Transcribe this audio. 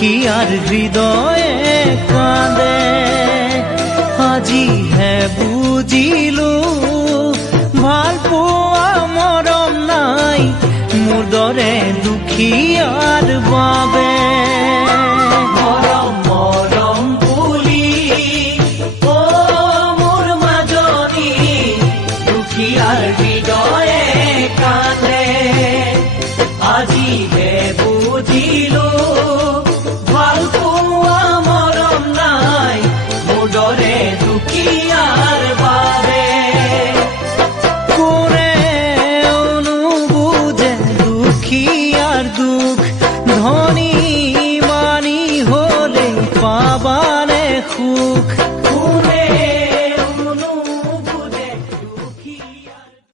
দুখিয়াৰ হৃদয়ে কাঁদে আজিহে বুজিলো ভাল পোৱা মৰম নাই মোৰ দৰে দুখিয়াৰ বাবে মৰম বুলি অ মোৰ মাজনী দুখিয়াৰ হৃদয়ে কাঁদে আজিহে বুজিলো